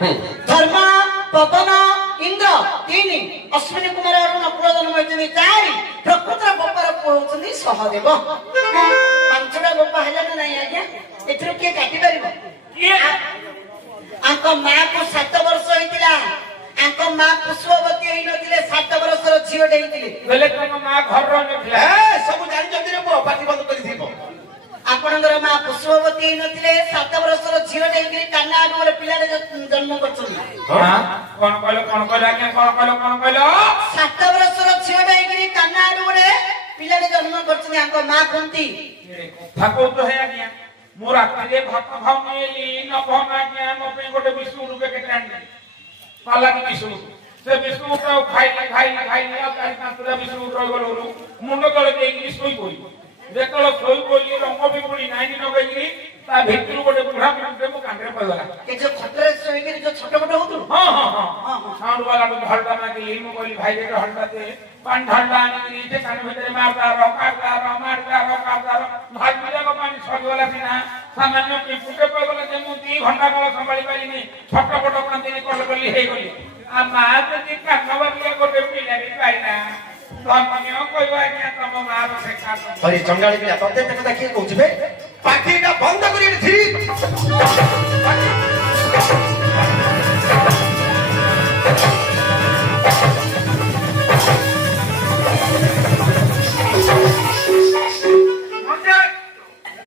धर्म पवन इंद्र तीन अश्विनी कुमार अरुण पुर जन्म होती चार प्रकृतर गोपार पुह होती सहदेव पांचटा गोप है ना नहीं आज्ञा एथर किए काटी पार माँ को 7 वर्ष होता माँ पुष्पवती होते 7 वर्षर झील माँ घर सब जानते पार्टी बंद कर आपणकर माँ पुष्पवती नथिले 7 वर्षर झील डेंगी कान्ना गोटे पिला जन्म करछन कोन कहलो आज्ञा कोन कहलो 7 वर्षर झील डेंगी कान्ना गोटे पिला जन्म करछन आंको माँ कुंती ठाकुर तो है आज्ञा मोर रातिरे भात खाउनेली न कहना आज्ञा मो पे गोटे विष्णु रूपे केते आनी पाला की विष्णु से विष्णु को खाई आ चारि पांचटा विष्णु रह गलो मुंड तळे देई सोई बोली जेतलो सोई बोली रंग भी बोली नाइनी नगेगिरी ता भितरु गोटे बुढ़ा मुंडे मो कांडरे पगला के जो खतरे सोईगिरी जो छोट मोट होतु हां साउंड वाला तो हल्दा मांगी मो बोली भाई रे हल्दा दे पान ढल्दा आनी जे कान भीतर मारदा भाग मिला को पानी छड़ वाला सिना सामान्य की फुटे पगला जे मु 2 घंटा काल संभाली पाइनी छोट मोट अपन दिन कल गली हे गली आ मां जे कानवा बिया गोटे पिला रे पाइना अरे चंगाली पिला तते कथा किए कहू बे पार्टीटा बंद करी